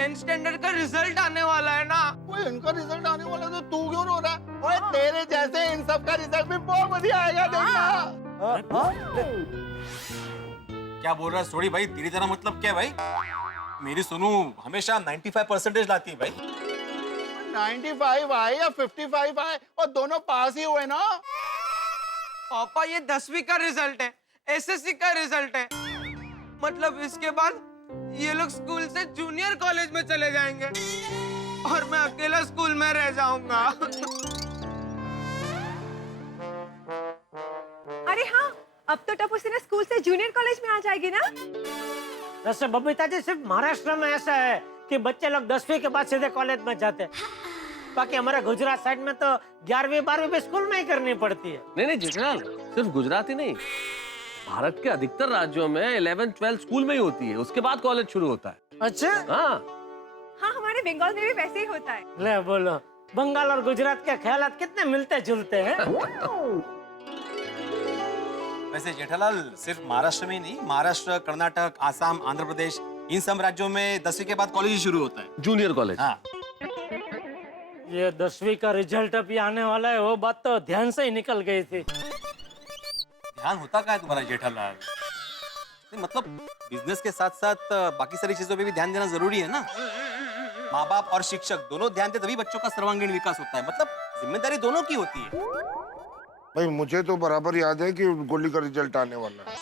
10th standard का result आने वाला है ना। ओए इनका रिजल्ट आने वाला है तो तू क्यों रो रहा है? ओए तेरे जैसे इन सब का रिजल्ट भी बहुत बढ़िया आएगा देखना। क्या बोल रहा है सोडी भाई? तेरी तरह मतलब क्या है भाई? मेरी सुनू हमेशा 95% लाती है भाई। 95 आए या 55 आए और दोनों पास ही हुए ना। पापा ये 10वीं का रिजल्ट है, एसएससी का रिजल्ट है। मतलब इसके बाद ये लोग स्कूल से जूनियर कॉलेज में चले जाएंगे और मैं अकेला स्कूल में रह जाऊंगा। अरे हाँ, अब तो टप्पू सिन्हा स्कूल से जूनियर कॉलेज में आ जाएगी ना। वैसे बबीता जी सिर्फ महाराष्ट्र में ऐसा है कि बच्चे लोग 10वीं के बाद सीधे कॉलेज में जाते हैं। बाकी हमारे गुजरात साइड में तो 11वीं 12वीं भी स्कूल में ही करनी पड़ती है। नहीं जेठालाल, सिर्फ गुजरात ही नहीं, भारत के अधिकतर राज्यों में 11th 12th स्कूल में ही होती है, उसके बाद कॉलेज शुरू होता है। अच्छा हाँ हाँ, हमारे बंगाल में भी वैसे ही होता है। ले बोलो, बंगाल और गुजरात के ख्यालात कितने मिलते जुलते हैं। वैसे जेठालाल सिर्फ महाराष्ट्र में ही नहीं, महाराष्ट्र, कर्नाटक, आसाम, आंध्र प्रदेश, इन सब राज्यों में 10वीं के बाद कॉलेज शुरू होता है, जूनियर कॉलेज। हाँ। ये 10वीं का रिजल्ट अभी आने वाला है, वो बात तो ध्यान से ही निकल गई थी। ध्यान होता क्या है तुम्हारा जेठालाल? नहीं मतलब बिजनेस के साथ साथ बाकी सारी चीजों पे भी ध्यान देना जरूरी है ना। माँ बाप और शिक्षक दोनों ध्यान दे तभी बच्चों का सर्वांगीण विकास होता है। मतलब जिम्मेदारी दोनों की होती है। भाई मुझे तो बराबर याद है कि गोली का रिजल्ट आने वाला है।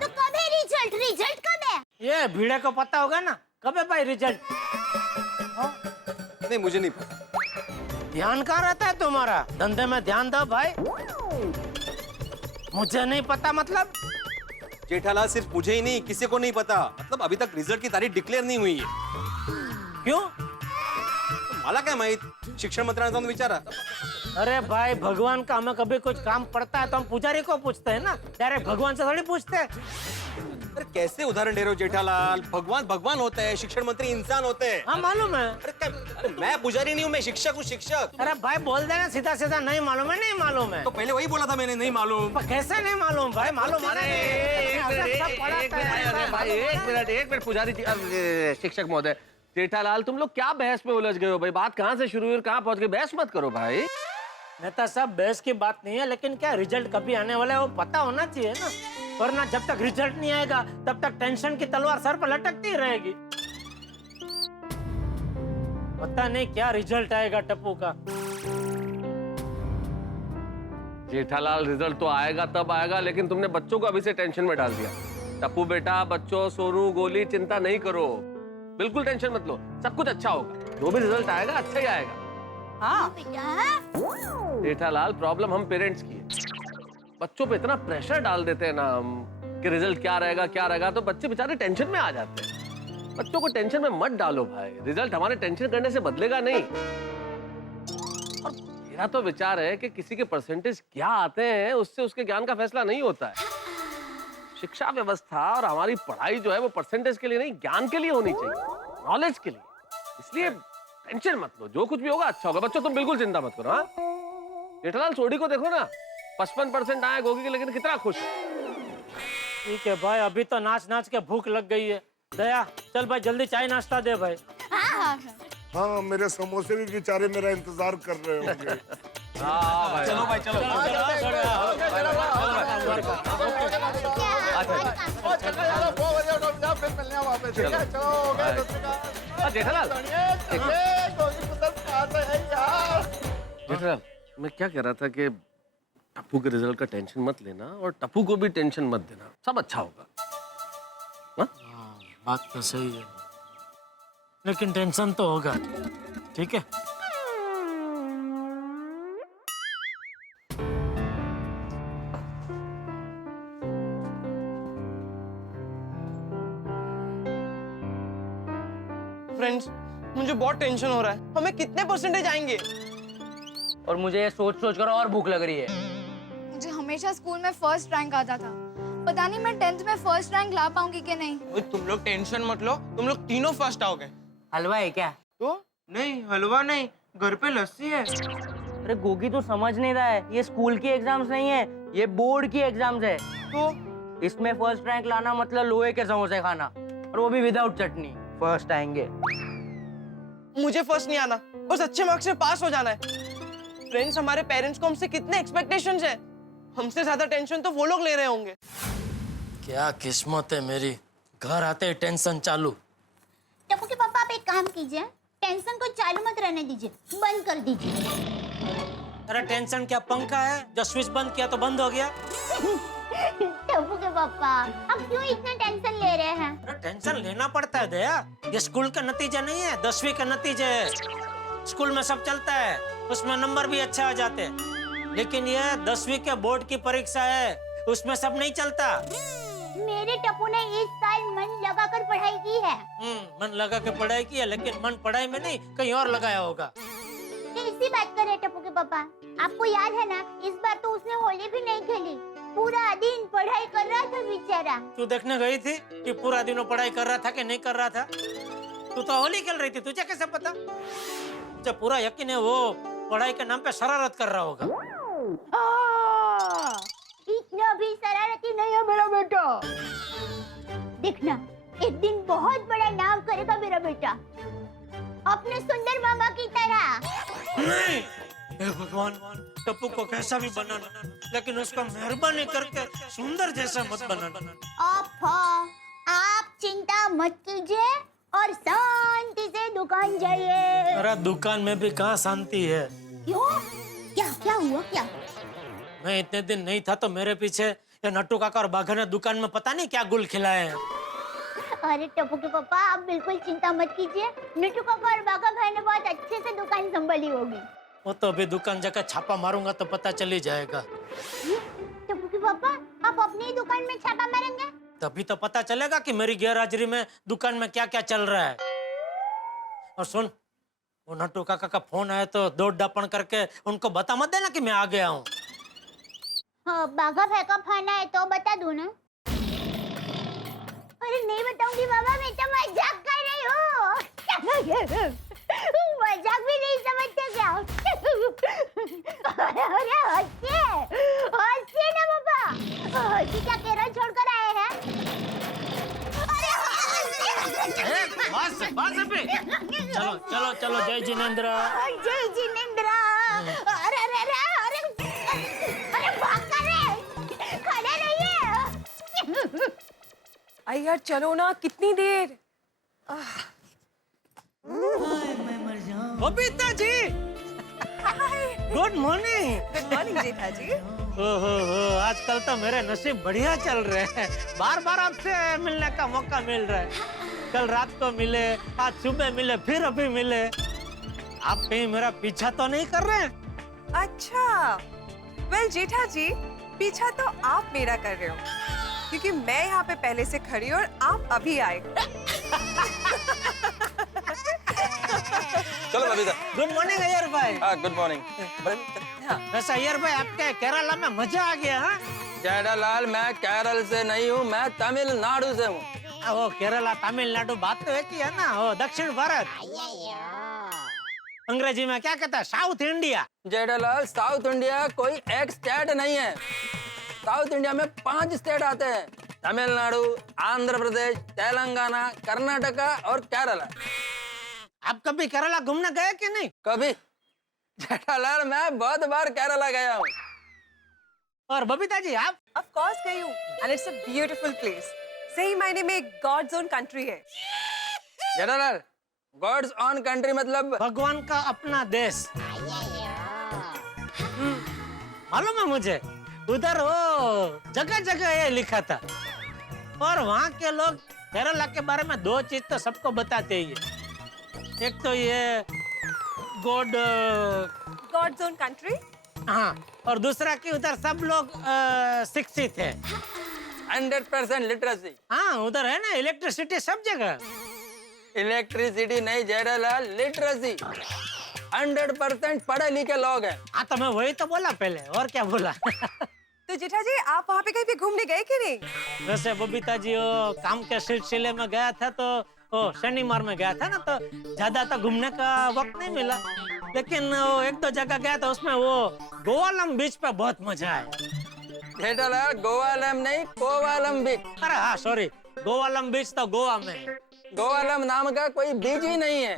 तो कब है रिजल्ट? रिजल्ट कब है? ये भीड़े को पता होगा ना कब है भाई रिजल्ट। नहीं मुझे नहीं पता। ध्यान कहाँ रहता है तुम्हारा? धंधे में ध्यान दो भाई। मुझे नहीं पता मतलब? जेठालाल सिर्फ मुझे ही नहीं, किसी को नहीं पता। मतलब अभी तक रिजल्ट की तारीख डिक्लेअर नहीं हुई है। क्यों? तो मला काय माहित, शिक्षण मंत्र्यांना जाऊन विचारा। अरे भाई भगवान का हमें कभी कुछ काम पड़ता है तो हम पुजारी को पूछते हैं ना, डायरेक्ट भगवान से थोड़ी पूछते हैं। अरे कैसे उदाहरण दे रहे हो जेठालाल? भगवान भगवान होते हैं, शिक्षण मंत्री इंसान होते हैं। हाँ मालूम है। अरे मैं पुजारी नहीं हूँ, मैं शिक्षक हूँ, शिक्षक। अरे भाई बोल देना सीधा सीधा, नहीं मालूम है, नहीं मालूम है। तो पहले वही बोला था मैंने, नहीं मालूम। कैसे नहीं मालूम भाई? मालूम है। एक मिनट पुजारी जी, शिक्षक महोदय, जेठालाल तुम लोग क्या बहस में उलझ गए हो भाई? बात कहाँ से शुरू हुई और कहाँ पहुँच गई? बहस मत करो भाई। नेता साहब बहस की बात नहीं है, लेकिन क्या रिजल्ट कभी आने वाला है वो पता होना चाहिए ना, वरना जब तक रिजल्ट नहीं आएगा तब तक टेंशन की तलवार सर पर लटकती रहेगी। पता नहीं क्या रिजल्ट आएगा टप्पू का। जेठालाल रिजल्ट तो आएगा तब आएगा, लेकिन तुमने बच्चों को अभी से टेंशन में डाल दिया। टप्पू बेटा, बच्चों, सोनू, गोली, चिंता नहीं करो, बिल्कुल टेंशन मत लो, सब कुछ अच्छा होगा। जो भी रिजल्ट आएगा अच्छा ही आएगा। हाँ जेठालाल प्रॉब्लम हम पेरेंट्स की है। बच्चों पे इतना प्रेशर डाल देते हैं ना हम कि रिजल्ट क्या रहेगा, तो बच्चे बेचारे टेंशन में आ जाते हैं। बच्चों को टेंशन में मत डालो भाई, रिजल्ट हमारे टेंशन करने से बदलेगा नहीं। और मेरा तो विचार है कि किसी के परसेंटेज क्या आते हैं उससे उसके ज्ञान का फैसला नहीं होता है। शिक्षा व्यवस्था और हमारी पढ़ाई जो है वो परसेंटेज के लिए नहीं, ज्ञान के लिए होनी चाहिए, नॉलेज के लिए। इसलिए टेंशन मत लो, जो कुछ भी होगा अच्छा होगा। बच्चों तुम बिल्कुल चिंता मत करो। हाँ जेठालाल सोडी को देखो ना, 55% आया गोगी के, लेकिन कितना खुश है। ठीक है भाई, अभी तो नाच नाच के भूख लग गई है। दया चल भाई जल्दी चाय नाश्ता दे भाई। हाँ मेरे समोसे भी बेचारे मेरा इंतजार कर रहे होंगे। चलो भाई चलो। जेठालाल मैं क्या कह रहा था कि टप्पू के रिजल्ट का टेंशन मत लेना और टप्पू को भी टेंशन मत देना, सब अच्छा होगा। बात तो सही है, लेकिन टेंशन तो होगा। ठीक है फ्रेंड्स, मुझे बहुत टेंशन हो रहा है। हमें कितने परसेंटेज आएंगे? और मुझे ये सोच सोच कर और भूख लग रही है। मुझे हमेशा स्कूल में फर्स्ट रैंक आता था, पता नहीं मैं 10th में फर्स्ट रैंक ला पाऊंगी कि नहीं। तुम लोग टेंशन मत लो, तुम लोग तीनों फर्स्ट आओगे। हलवा है क्या? तो नहीं, हलवा नहीं, घर पे लस्सी है। अरे गोगी तो समझ नहीं रहा है, ये स्कूल की एग्जाम्स नहीं है, ये बोर्ड की एग्जाम्स है। तो इसमें फर्स्ट रैंक लाना मतलब लोहे के समोसे खाना, और वो भी विदाउट चटनी। फर्स्ट आएंगे। मुझे फर्स्ट नहीं आना, बस अच्छे मार्क्स से पास हो जाना है। फ्रेंड्स, हमारे पेरेंट्स को हमसे कितने एक्सपेक्टेशंस हैं, हमसे ज्यादा टेंशन तो वो लोग ले रहे होंगे। क्या किस्मत है मेरी, घर आते ही टेंशन चालू। टप्पू के पापा, आप एक काम कीजिए, टेंशन को चालू मत रहने दीजिए, बंद कर दीजिए। अरे टेंशन क्या पंखा है, जो स्विच बंद किया तो बंद हो गया। टप्पू के पापा, आप क्यों इतना टेंशन ले रहे हैं? अरे टेंशन लेना पड़ता है दया, ये स्कूल का नतीजा नहीं है, 10वीं का नतीजा है। स्कूल में सब चलता है, उसमें नंबर भी अच्छे आ जाते हैं, लेकिन ये 10वीं के बोर्ड की परीक्षा है, उसमें सब नहीं चलता। मेरे टप्पू ने इस साल मन लगाकर पढ़ाई की है। मन लगा के पढ़ाई की है, लेकिन मन पढ़ाई में नहीं कहीं और लगाया होगा। इसी बात कर रहे टप्पू के पापा, आपको याद है ना, इस बार तो उसने होली भी नहीं खेली, पूरा दिन पढ़ाई कर रहा था बेचारा। तू देखने गई थी कि पूरा दिन वो पढ़ाई कर रहा था कि नहीं कर रहा था? तू तो होली खेल रही थी, तुझे कैसे पता? मुझे पूरा यकीन है वो पढ़ाई के नाम पे शरारत कर रहा होगा। इतना भी शरारती नहीं है मेरा बेटा। देखना, एक दिन बहुत बड़ा नाम करेगा मेरा बेटा, अपने सुंदर मामा की तरह। नहीं, हे भगवान, टप्पू को कैसा भी बनाना, लेकिन उसको मेहरबानी करके सुंदर जैसा मत बनाना। आप चिंता मत कीजिए और शांति से दुकान जाइए। अरे दुकान में भी कहाँ शांति है? क्यों? क्या हुआ क्या? मैं इतने दिन नहीं था तो मेरे पीछे ये नट्टू काका और बाघा ने दुकान में पता नहीं क्या गुल खिलाए हैं। अरे टप्पू के पापा, आप बिल्कुल चिंता मत कीजिए, नट्टू काका और बाघा भाई ने बहुत अच्छे से दुकान संभाली होगी। वो तो अभी दुकान जाकर छापा मारूंगा तो पता चल ही जाएगा। टप्पू के पापा, आप अपनी ही दुकान में छापा मारेंगे? तभी तो पता चलेगा कि मेरी गैरहाजिरी में दुकान में क्या क्या चल रहा है। और सुन, वो नट्टू काका का फोन आया तो दौड़ डापण करके उनको बता मत देना कि मैं आ गया हूँ। हाँ, बाघा भाई का फोन आया तो बता दूं ना? अरे नहीं बताऊंगी बाबा, मैं तो मजाक कर रही हूँ। मजाक भी नहीं समझते क्या? अरे हंसिए ना बाबा, हंसी क्या केरल छोड़कर आए हैं? चलो चलो चलो, जय जिनेंद्र। जय जिनेंद्र। अरे अरे अरे अरे अरे भाग कर रहे, खड़े रहिए। आई यार चलो ना, कितनी देर। Babita ji, good morning. Good morning जेठा जी। ओहो, आजकल तो मेरे नसीब बढ़िया चल रहे हैं, बार बार आपसे मिलने का मौका मिल रहा है। कल रात को मिले, आज सुबह मिले, फिर अभी मिले। आप कहीं मेरा पीछा तो नहीं कर रहे हैं? अच्छा, वेल जेठा जी, पीछा तो आप मेरा कर रहे हो, क्योंकि मैं यहाँ पे पहले से खड़ी हूँ और आप अभी आए। चलो बबीता। गुड मॉर्निंग अय्यर भाई। Good morning. वैसे अय्यर भाई, आपके केरला में मजा आ गया? हाँ, जेठालाल, मैं केरल से नहीं हूँ, मैं तमिलनाडु से हूँ। वो केरला तमिलनाडु बात तो एक ही है ना, वो दक्षिण भारत। अंग्रेजी में क्या कहता है? South India. Jethalal, south India कोई एक स्टेट नहीं है। साउथ इंडिया में 5 स्टेट आते हैं, तमिलनाडु, आंध्र प्रदेश, तेलंगाना, कर्नाटका और केरला। आप कभी केरला घूमने गए कि नहीं? कभी? जेठालाल, मैं बहुत बार केरला गया हूँ। और बबीता जी आप? ऑफ कोर्स गई हूँ, and it's a beautiful place. सही मायने में गॉड्स ओन कंट्री है। जेठालाल, गॉड्स ऑन कंट्री मतलब भगवान का अपना देश। मालूम है मुझे, उधर वो जगह जगह ये लिखा था। और वहाँ के लोग केरला के बारे में 2 चीज तो सबको बताते ही है। एक तो ये गॉड्स ओन कंट्री, हाँ, और दूसरा कि उधर सब लोग शिक्षित है। 100% लिटरेसी। हाँ, उधर है ना इलेक्ट्रिसिटी सब जगह। इलेक्ट्रिसिटी नहीं जेठालाल, लिटरेसी। 100% पढ़े लिखे लोग हैं। हाँ, तो मैं वही तो बोला पहले, और क्या बोला? तो जेठा जी, आप वहाँ पे कहीं पे घूमने गए कि नहीं? वैसे बबीता जी, वो काम के सिलसिले में गया था तो वो शनिवार में गया था ना, तो ज्यादा तो घूमने का वक्त नहीं मिला, लेकिन वो 1-2 जगह गया था, उसमें वो गोवालम बीच पे बहुत मजा आया। जेठालाल, गोवालम नहीं, कोवालम बीच। अरे हाँ, सॉरी, गोवालम बीच तो गोवा में है, गोवालम नाम का कोई बीच ही नहीं है।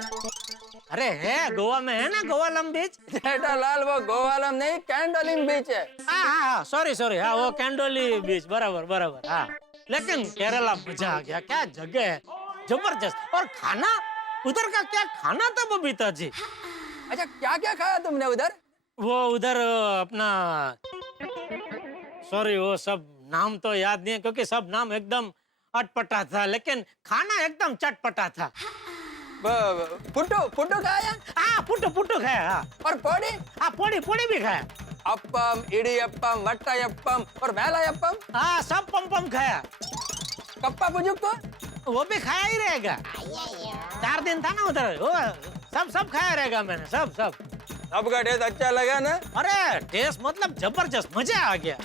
अरे है, गोवा में है ना गोवालम बीच। जेठालाल वो गोवालम नहीं कैंडोलिम बीच है। हाँ, सॉरी, हाँ वो कैंडोली बीच, बराबर, हाँ। लेकिन केरला मजा आ गया, क्या जगह है, जबरदस्त। और खाना, उधर का क्या खाना था बबीता जी। अच्छा, क्या क्या खाया तुमने उधर? वो उधर अपना, सॉरी वो सब नाम तो याद नहीं है क्योंकि सब नाम एकदम अटपटा था, लेकिन खाना एकदम चटपटा था। पुट्टू खाया? हाँ, पुट्टू खाया। हाँ। और पोड़ी? हाँ, पोड़ी भी खाया। अप्पम, इडियप्पम, वट्टायप्पम और वेलायप्पम? हाँ, सब पम खाया। कप्पा पुजुक्को? वो भी खाया ही रहेगा, 4 दिन था ना उधर, वो सब खाया रहेगा मैंने, सब। सबका टेस्ट अच्छा लगा ना? अरे टेस्ट मतलब जबरदस्त, मजा आ गया।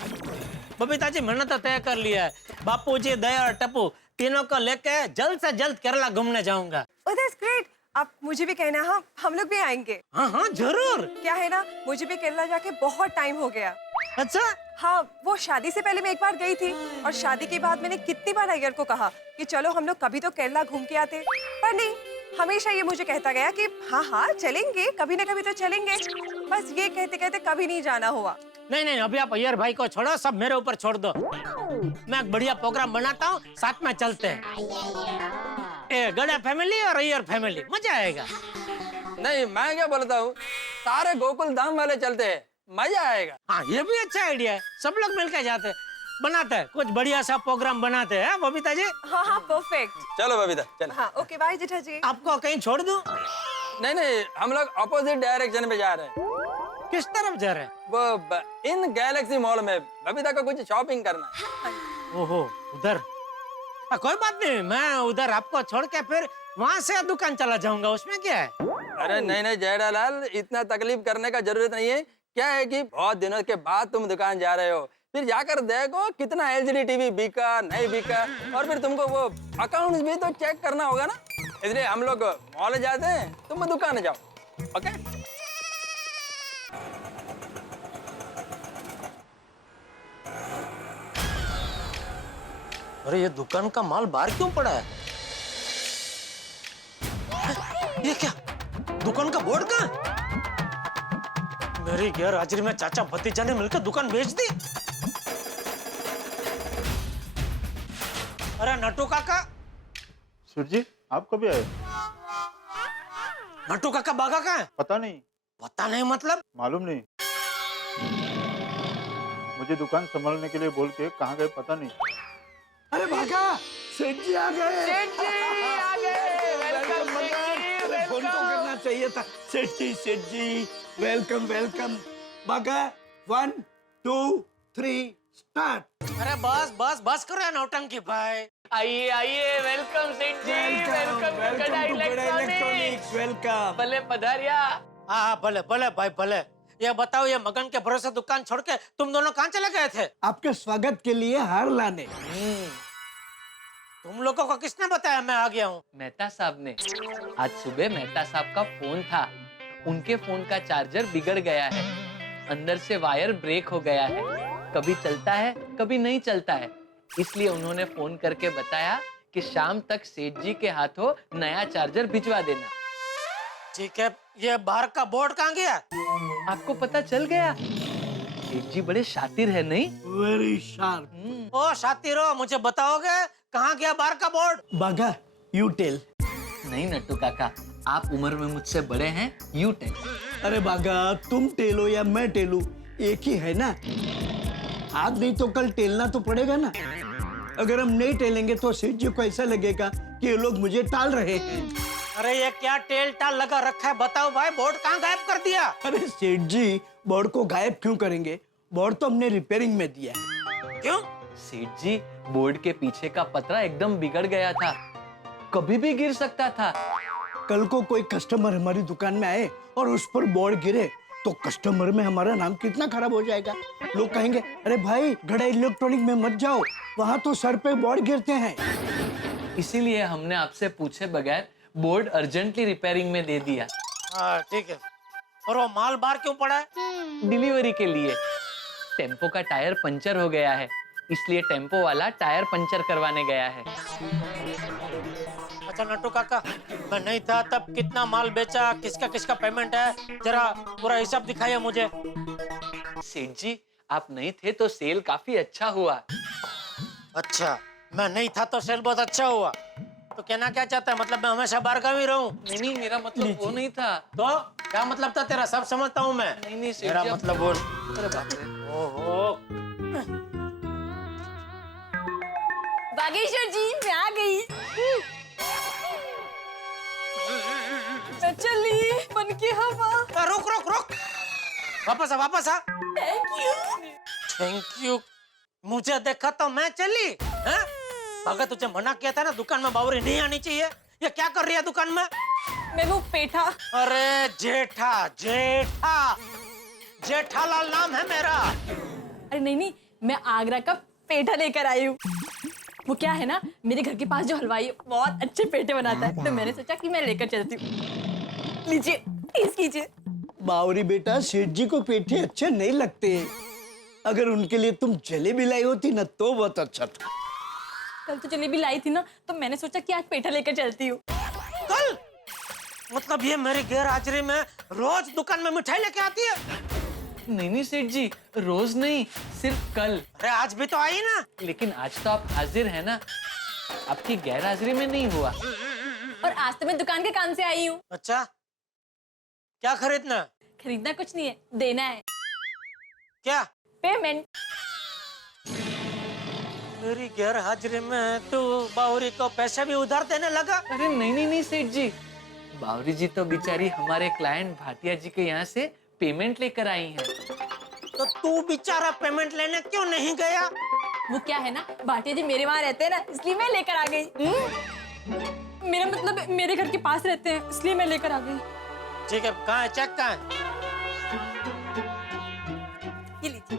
बबीता जी मैंने तो तय कर लिया है, बापूजी, दया और टप्पू तीनों को लेके जल्द से जल्द केरला घूमने जाऊंगा। Oh, that's great. आप मुझे भी कहना, हाँ हम लोग भी आएंगे। हाँ, जरूर। क्या है ना, मुझे भी केरला जाके बहुत टाइम हो गया। अच्छा? हाँ, वो शादी से पहले मैं एक बार गई थी और शादी के बाद मैंने कितनी बार अय्यर को कहा कि चलो हम लोग कभी तो केरला घूम के आते, पर नहीं, हमेशा ये मुझे कहता गया कि हाँ चलेंगे, कभी ना कभी तो चलेंगे। बस ये कहते कहते कभी नहीं जाना हुआ। नहीं, अभी आप अय्यर भाई को छोड़ो, सब मेरे ऊपर छोड़ दो। मैं एक बढ़िया प्रोग्राम बनाता हूँ, साथ में चलते हैं। गड़ा फैमिली और अय्यर फैमिली, मजा आएगा। नहीं, मैं क्या बोलता हूँ, सारे गोकुल धाम वाले चलते हैं, मजा आएगा। हाँ, ये भी अच्छा आइडिया है, सब लोग मिलकर जाते हैं, बनाते हैं कुछ बढ़िया सा प्रोग्राम बनाते हैं। बबीता जी? हाँ, परफेक्ट। चलो बबीता, चलो। हाँ, ओके, बाय जेठा जी। आपको कहीं छोड़ दूं? नहीं, हम लोग अपोजिट डायरेक्शन में जा रहे हैं। किस तरफ जा रहे हैं? वो इन गैलेक्सी मॉल में बबीता को कुछ शॉपिंग करना है। ओहो, उधर? कोई बात नहीं, मैं उधर आपको छोड़ के फिर वहाँ से दुकान चला जाऊंगा, उसमें क्या है? अरे नहीं जेठालाल, इतना तकलीफ करने का जरूरत नहीं है। क्या है कि बहुत दिनों के बाद तुम दुकान जा रहे हो, फिर जाकर देखो कितना एलसीडी टीवी बिका नहीं बिका, और फिर तुमको वो अकाउंट्स भी तो चेक करना होगा ना। इसलिए हम लोग मॉल जाते हैं, तुम दुकान जाओ। ओके? अरे ये दुकान का माल बाहर क्यों पड़ा है? ये क्या, दुकान का बोर्ड कहाँ है? मेरी गैर हाजिरी में चाचा भतीजा ने मिलकर दुकान बेच दी। अरे नट्टू काका। सुर जी, आप कभी आए? नट्टू काका बागा कहाँ है? पता नहीं। पता नहीं मतलब? मालूम नहीं, मुझे दुकान संभालने के लिए बोल के कहाँ गए पता नहीं। अरे भागा, सेठ जी आ गए। सेठ जी आ गए। वेलकम फोन तो करना चाहिए था। सेठ जी वेलकम। भागा, 1 2 3 स्टार्ट। अरे बस करो यार नौटंकी भाई। आइए, वेलकम सेठ जी, वेलकम टू गड़ा इलेक्ट्रॉनिक्स। वेलकम। भले पधारिया। हाँ, भले भाई भले। ये बताओ, ये मगन के भरोसे दुकान छोड़ के तुम दोनों कहाँ चले गए थे? आपके स्वागत के लिए हार लाने। तुम लोगों को किसने बताया मैं आ गया हूँ? मेहता साहब ने। आज सुबह मेहता साहब का फोन था, उनके फोन का चार्जर बिगड़ गया है, अंदर से वायर ब्रेक हो गया है, कभी चलता है कभी नहीं चलता है, इसलिए उन्होंने फोन करके बताया कि शाम तक सेठ जी के हाथों नया चार्जर भिजवा देना। ठीक है, ये बाहर का बोर्ड कहाँ गया? आपको पता चल गया? सेठ जी बड़े शातिर है नहीं? Very sharp. ओ शातिरो, मुझे बताओगे कहाँ गया बाहर का बोर्ड? बागा, यू टेल। नहीं नट्टू काका, आप उम्र में मुझसे बड़े हैं, यू टेल। अरे बागा, तुम टेलो या मैं टेलू, एक ही है ना। आज नहीं तो कल टेलना तो पड़ेगा ना। अगर हम नहीं टेलेंगे तो सेठ जी को ऐसा लगेगा कि ये लोग मुझे टाल रहे हैं। अरे ये क्या टेल टाल लगा रखा है, बताओ भाई, बोर्ड कहाँ गायब कर दिया? अरे सेठ जी, बोर्ड को गायब क्यों करेंगे? बोर्ड तो हमने रिपेयरिंग में दिया है। क्यों? सेठ जी, बोर्ड के पीछे का पतरा एकदम बिगड़ गया था, कभी भी गिर सकता था। कल को कोई कस्टमर हमारी दुकान में आए और उस पर बोर्ड गिरे तो कस्टमर में हमारा नाम कितना खराब हो जाएगा। लोग कहेंगे, अरे भाई गड़ा इलेक्ट्रॉनिक में मत जाओ, वहाँ तो सर पे बोर्ड गिरते हैं। इसीलिए हमने आपसे पूछे बगैर बोर्ड अर्जेंटली रिपेयरिंग में दे दिया। हाँ ठीक है, और वो माल बाहर क्यों पड़ा है? डिलीवरी के लिए। टेम्पो का टायर पंचर हो गया है, इसलिए टेम्पो वाला टायर पंचर करवाने गया है। अच्छा नट्टू काका, मैं नहीं था तब कितना माल बेचा, किसका किसका पेमेंट है, जरा पूरा हिसाब दिखाइए मुझे। सेठ जी आप नहीं थे तो सेल काफी अच्छा हुआ। अच्छा, मैं नहीं था तो सेल बहुत अच्छा हुआ। तो कहना क्या चाहता है, मतलब मैं हमेशा बाहर का ही रहूं? नहीं मेरा मतलब वो नहीं था। तो क्या मतलब था तेरा? सब समझता हूँ मैं। नहीं सेठ मेरा जी मतलब वो। अरे बाप रे। ओहो, बागेश्वर जी मैं आ गई। मैं चली बन के हवा। रुक रुक रुक, वापस आ वापस आ। Thank you. Thank you. मुझे देखा तो मैं चली हैं? अगर तुझे मना किया था ना दुकान में बावरी नहीं आनी चाहिए। ये क्या कर रही है दुकान में? मैं वो पेठा। अरे जेठा जेठा, जेठालाल नाम है मेरा। अरे नहीं मैं आगरा का पेठा लेकर आई हूँ। वो क्या है ना, मेरे घर के पास जो हलवाई है बहुत अच्छे पेठे बनाता है, तो मैंने सोचा कि मैं लेकर चलती हूँ। लीजिए टेस्ट कीजिए। बावरी बेटा, सेठ जी को पेठे अच्छे नहीं लगते। अगर उनके लिए तुम जलेबी लाई होती ना तो बहुत अच्छा था। कल तो जलेबी लाई थी ना, तो मैंने सोचा कि आज पेठा लेकर चलती हूँ। कल? मतलब ये मेरी गैर हाजिरी में रोज दुकान में मिठाई लेके आती है? नहीं सेठ जी, रोज नहीं, सिर्फ कल। अरे आज भी तो आई ना। लेकिन आज तो आप हाजिर है ना, आपकी गैर हाजिरी में नहीं हुआ। और आज तो मैं दुकान के काम से आई हूँ। अच्छा, क्या खरीदना? खरीदना कुछ नहीं है, देना है क्या? पेमेंट। मेरी गैर हाजिरी में तू बावरी को पैसे भी उधार देने लगा? अरे नहीं सेठ जी, बावरी जी तो बेचारी हमारे क्लाइंट भाटिया जी के यहाँ से पेमेंट लेकर आई हैं। तो तू बेचारा पेमेंट लेने क्यों नहीं गया? वो क्या है ना, भाटिया जी मेरे वहाँ रहते हैं ना, इसलिए मैं लेकर आ गई। मेरा मतलब मेरे घर के पास रहते हैं, इसलिए मैं लेकर आ गई। ठीक है, कहाँ है चेक? कहाँ है? ये लीजिए।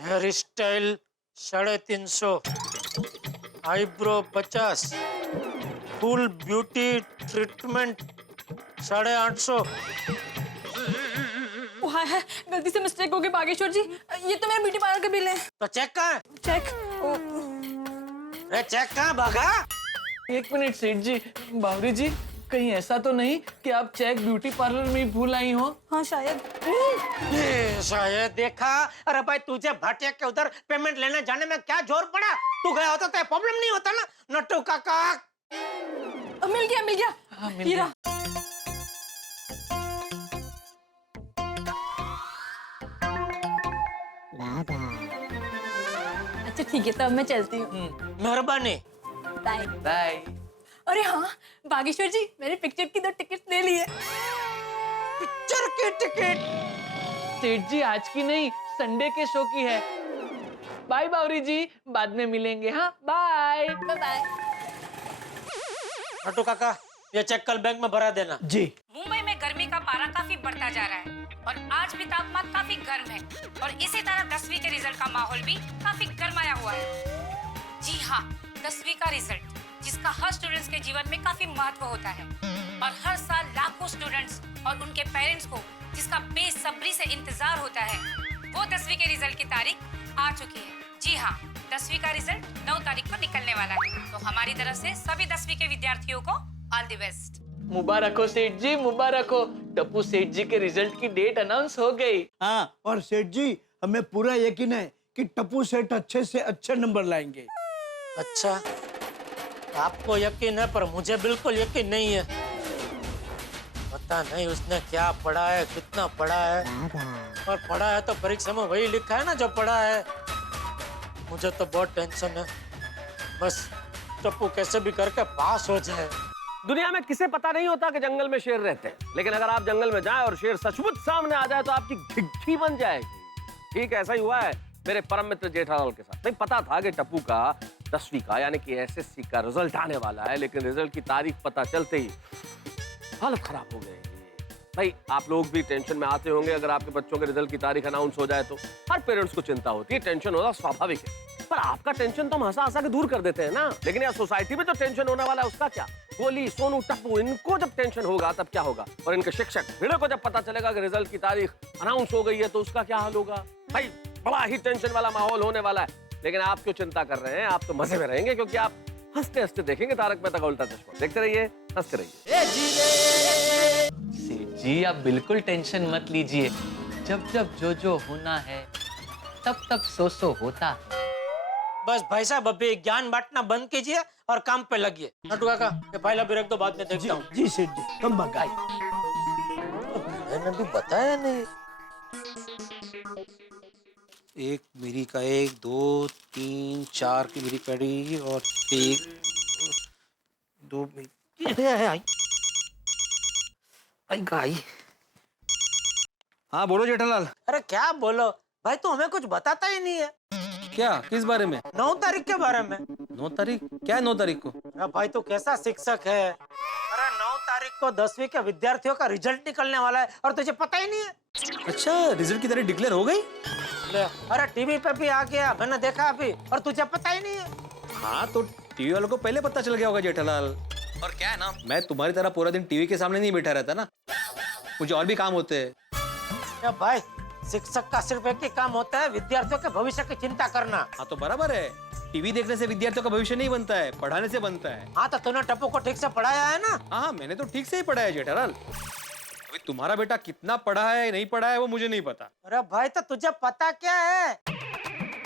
Hair style 350, eyebrow 50, full beauty treatment 850। हाय हाय, गलती से मिस्टेक हो गई बागेश्वर जी, ये तो मेरा ब्यूटी पार्लर का बिल है। तो चेक कहाँ है? चेक। अरे चेक कहाँ भागा? एक मिनट सेठ जी, बावरी जी कहीं ऐसा तो नहीं कि आप चेक ब्यूटी पार्लर में ही भूल आई हो? हाँ शायद। ये शायद देखा। अरे भाई तुझे भाटिया के उधर पेमेंट लेने जाने में क्या जोर पड़ा? तू गया होता तो प्रॉब्लम नहीं होता ना नट्टू काका। मिल गया मिल गया। हाँ, मिल हीरा। अच्छा ठीक है, तब मैं चलती हूँ। मेहरबानी। बाय। बाय। अरे हाँ बागेश्वर जी, मैंने पिक्चर की 2 टिकट ले ली है। पिक्चर की टिकट? सेठ जी आज की नहीं, संडे के शो की है। बाय बावरी जी, बाद में मिलेंगे। हाँ बाय। Bye bye. नट्टू काका, ये चेक कल बैंक में भरा देना। जी। मुंबई में गर्मी का पारा काफी बढ़ता जा रहा है और आज भी तापमान काफी गर्म है और इसी तरह 10वीं के रिजल्ट का माहौल भी काफी गर्माया हुआ है। जी हाँ, 10वीं का रिजल्ट जिसका हर स्टूडेंट्स के जीवन में काफी महत्व होता है और हर साल लाखों स्टूडेंट्स और उनके पेरेंट्स को जिसका बेसब्री से इंतजार होता है, वो 10वीं के रिजल्ट की तारीख आ चुकी है। जी हाँ, 10वीं का रिजल्ट 9 तारीख को निकलने वाला है। तो हमारी तरफ से सभी 10वीं के विद्यार्थियों को ऑल द बेस्ट। मुबारक हो सेठ जी, मुबारक हो। टप्पू सेठ जी के रिजल्ट की डेट अनाउंस हो गई। हाँ, और सेठ जी हमें पूरा यकीन है कि टप्पू सेठ अच्छे से अच्छे नंबर लाएंगे। अच्छा, आपको यकीन है पर मुझे बिल्कुल यकीन नहीं है। पता नहीं उसने क्या पढ़ा है, कितना पढ़ा है, और पढ़ा है तो परीक्षा में वही लिखा है ना जो पढ़ा है। मुझे तो बहुत टेंशन है, बस टप्पू कैसे भी करके पास हो जाए। दुनिया में किसे पता नहीं होता कि जंगल में शेर रहते हैं, लेकिन अगर आप जंगल में जाएं और शेर सचमुच सामने आ जाए तो आपकी घिघी बन जाएगी। ठीक ऐसा ही हुआ है मेरे परम मित्र जेठालाल के साथ। नहीं पता था कि टप्पू का 10वीं का यानी कि एसएससी का रिजल्ट आने वाला है, लेकिन रिजल्ट की तारीख पता चलते ही हालत खराब हो गई। भाई आप लोग भी टेंशन में आते होंगे अगर आपके बच्चों के रिजल्ट की तारीख अनाउंस हो जाए तो। हर पेरेंट्स को चिंता होती है, टेंशन होना स्वाभाविक है। पर आपका टेंशन तो हम हंसा हंसा के दूर कर देते हैं ना, लेकिन यार सोसाइटी में जो टेंशन होने वाला है उसका क्या? गोली, सोनू, टप्पू, इनको जब टेंशन होगा तब क्या होगा? और इनके शिक्षक भिड़े को जब पता चलेगा कि रिजल्ट की तारीख अनाउंस हो गई है तो उसका क्या हाल होगा? भाई बड़ा ही टेंशन वाला माहौल होने वाला है। लेकिन आप क्यों चिंता कर रहे हैं? आप तो मजे में रहेंगे क्योंकि आप हंसते हंसते देखेंगे तारक मेहता का उल्टा चश्मा। देखते रहिए, हंसते रहिए। सेठ जी आप बिल्कुल टेंशन मत लीजिए, जब जब जो होना है तब तब सो होता है। बस भाई साहब अभी ज्ञान बांटना बंद कीजिए और काम पे लगिए। नटू काका ये फाइल अभी रख दो, बाद में देखता हूँ। जी सेठ जी, हम बगाई। मैंने अभी बताया नहीं। एक मेरी का 1 2 3 4 की मेरी पड़ी और 1 2 आई। हाँ बोलो जेठालाल। अरे क्या बोलो भाई, तू हमें कुछ बताता ही नहीं है। क्या, किस बारे में? 9 तारीख के बारे में। 9 तारीख? क्या है 9 तारीख को? अरे भाई तू कैसा शिक्षक है। अरे 9 तारीख को 10वीं के विद्यार्थियों का रिजल्ट निकलने वाला है और तुझे पता ही नहीं है। अच्छा, रिजल्ट की तारीख डिक्लेयर हो गई? ले, अरे टीवी पे भी आ गया, मैंने देखा अभी, और तुझे पता ही नहीं है। हाँ तो टीवी वालों को पहले पता चल गया होगा जेठालाल। और क्या है ना, मैं तुम्हारी तरह पूरा दिन टीवी के सामने नहीं बैठा रहता ना, मुझे और भी काम होते हैं। क्या भाई, शिक्षक का सिर्फ एक ही काम होता है, विद्यार्थियों के भविष्य की चिंता करना। हाँ तो बराबर है, टीवी देखने से विद्यार्थियों का भविष्य नहीं बनता है, पढ़ाने से बनता है। हाँ तो तूने टप्पू को ठीक से पढ़ाया है ना? हाँ मैंने तो ठीक से ही पढ़ा है जेठालाल। अभी तुम्हारा बेटा कितना पढ़ा है नहीं पढ़ा है वो मुझे नहीं पता। अरे भाई तो तुझे पता क्या है,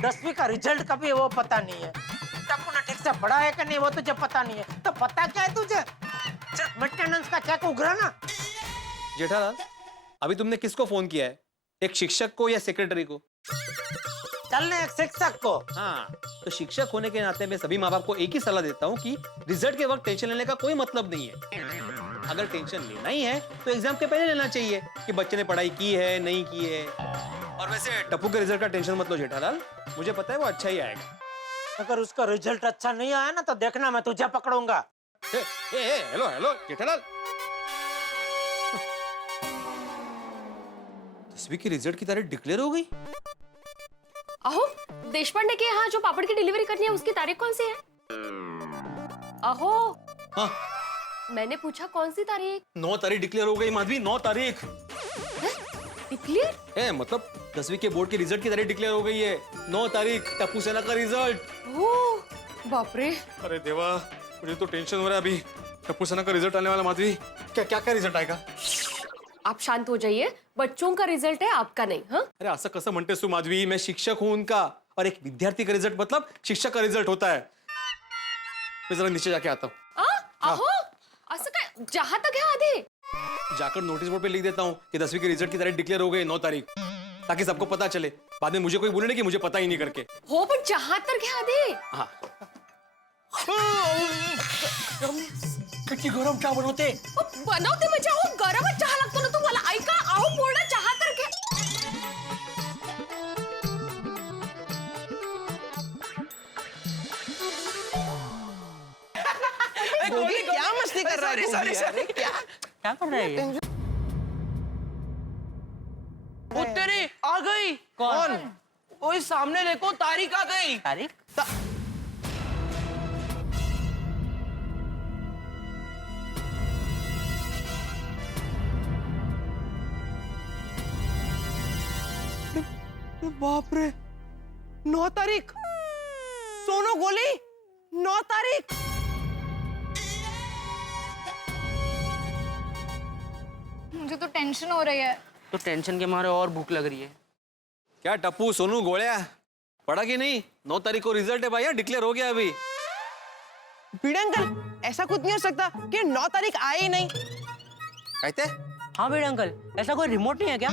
10वीं का रिजल्ट का भी वो पता नहीं है। टप्पू ने ठीक से पढ़ा है कि नहीं वो तुझे पता नहीं है, तो पता क्या है तुझे? सिर्फ मेंटेनेंस का चेक उघराना। जेठालाल अभी तुमने किसको फोन किया है, एक शिक्षक को या सेक्रेटरी को? चलने एक शिक्षक को। हाँ तो शिक्षक होने के नाते मैं सभी माँ बाप को एक ही सलाह देता हूँ कि रिजल्ट के वक्त टेंशन लेने का कोई मतलब नहीं है। अगर टेंशन लेना ही है तो एग्जाम के पहले लेना चाहिए कि बच्चे ने पढ़ाई की है नहीं की है। और वैसे टप्पू के रिजल्ट का टेंशन मत लो जेठालाल, मुझे पता है वो अच्छा ही आएगा। अगर उसका रिजल्ट अच्छा नहीं आया ना तो देखना मैं तुझे पकड़ूंगा। हेलो हेलो जेठालाल, 10वीं की रिजल्ट की तारीख डिक्लेयर हो गई? अहो, देशपांडे के यहाँ जो पापड़ की डिलीवरी करनी है उसकी तारीख कौन सी है? अहो, हाँ मैंने पूछा कौन सी तारीख? 9 तारीख डिक्लेयर हो गई माधवी, 9 तारीख। डिक्लेयर? है मतलब 10वीं के बोर्ड के रिजल्ट की तारीख डिक्लेयर हो गई है, 9 तारीख, टप्पू सेना का रिजल्ट। ओह बाप रे। अरे देवा, मुझे तो टेंशन हो रहा है अभी। टप्पू सेना का रिजल्ट आने वाला माधवी, क्या क्या क्या रिजल्ट आएगा? आप शांत हो जाइए, बच्चों का रिजल्ट है आपका नहीं। हाँ अरे असं कसं म्हणतेस तू माधवी, मैं शिक्षक हूं उनका, और एक विद्यार्थी का रिजल्ट मतलब शिक्षक का रिजल्ट होता है। मैं जरा नीचे जाके आता हूँ। अहो, असं काय, जहां तक है आधी। जाकर नोटिस बोर्ड पे लिख देता हूँ कि 10वीं की रिजल्ट की तारीख डिक्लेयर हो गई 9 तारीख, ताकि सबको पता चले, बाद में मुझे कोई बोले नहीं कि मुझे पता ही नहीं करके। हो पण जहां तक है आधी। हाँ किती गरम चहा बनवते? बनवते म्हणजे अहो गरमच चहा लागतो ना तुम्हाला, ऐका अहो पूर्ण चहा तर घे। गोली क्या मस्ती कर रहा है? सॉरी सॉरी, क्या कर रहा है ये? वो तेरी आ गई। कौन? ओए सामने देखो, तारीख आ गई। तारीख? बाप रे, 9 तारीख। सोनू गोली, 9 तारीख। मुझे तो टेंशन हो रही है। तो टेंशन के मारे और भूख लग रही है। क्या टप्पू सोनू गोलिया पढ़ा कि नहीं? 9 तारीख को रिजल्ट है भैया, डिक्लेयर हो गया अभी। भिड़े अंकल, ऐसा कुछ नहीं हो सकता कि 9 तारीख आए ही नहीं। कहते? हाँ बेटा अंकल, ऐसा कोई रिमोट नहीं है क्या?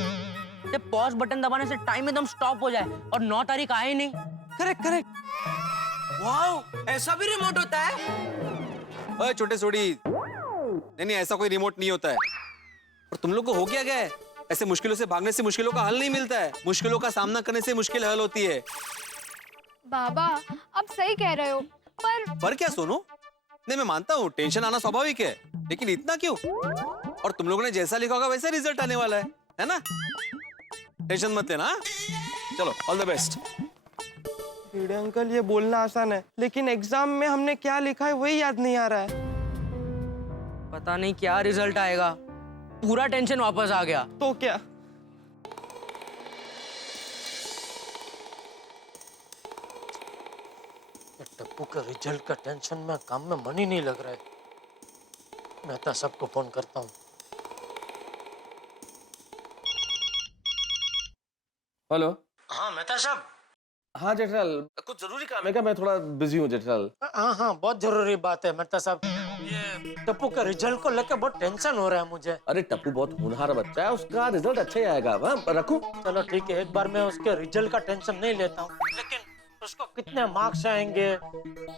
जब पॉज बटन दबाने से टाइम एकदम स्टॉप हो जाए और 9 तारीख आए ही नहीं। Correct correct. वाओ, ऐसा भी रिमोट होता है? ओए छोटे सोड़ी, नहीं ऐसा कोई रिमोट नहीं होता है। और तुम लोग को हो क्या गया है? ऐसे मुश्किलों से भागने से मुश्किलों का हल नहीं मिलता है, मुश्किलों का सामना करने से मुश्किल हल होती है। बाबा आप सही कह रहे हो, पर क्या सोनू? नहीं मैं मानता हूँ टेंशन आना स्वाभाविक है, लेकिन इतना क्यों? और तुम लोगों ने जैसा लिखा होगा वैसा रिजल्ट आने वाला है ना? टेंशन मत लेना। चलो all the best. Bhide uncle, ये बोलना आसान है, लेकिन एग्जाम में हमने क्या लिखा है वही याद नहीं आ रहा है। पता नहीं क्या रिजल्ट आएगा, पूरा टेंशन वापस आ गया। तो क्या? टप्पू के रिजल्ट का टेंशन में काम में मन ही नहीं लग रहा है। मैं तो सबको फोन करता हूँ। हेलो। हाँ मेहता साहब। हाँ जेठालाल, कुछ जरूरी काम है क्या? मैं थोड़ा बिजी हूँ जेठालाल। हाँ बहुत जरूरी बात है मेहता साहब। ये टप्पू के रिजल्ट को लेकर बहुत टेंशन हो रहा है मुझे। अरे टप्पू बहुत होनहार बच्चा है, उसका रिजल्ट अच्छा ही आएगा। हाँ रखो। चलो ठीक है, एक बार मैं उसके रिजल्ट का टेंशन नहीं लेता हूँ, लेकिन उसको कितने मार्क्स आएंगे,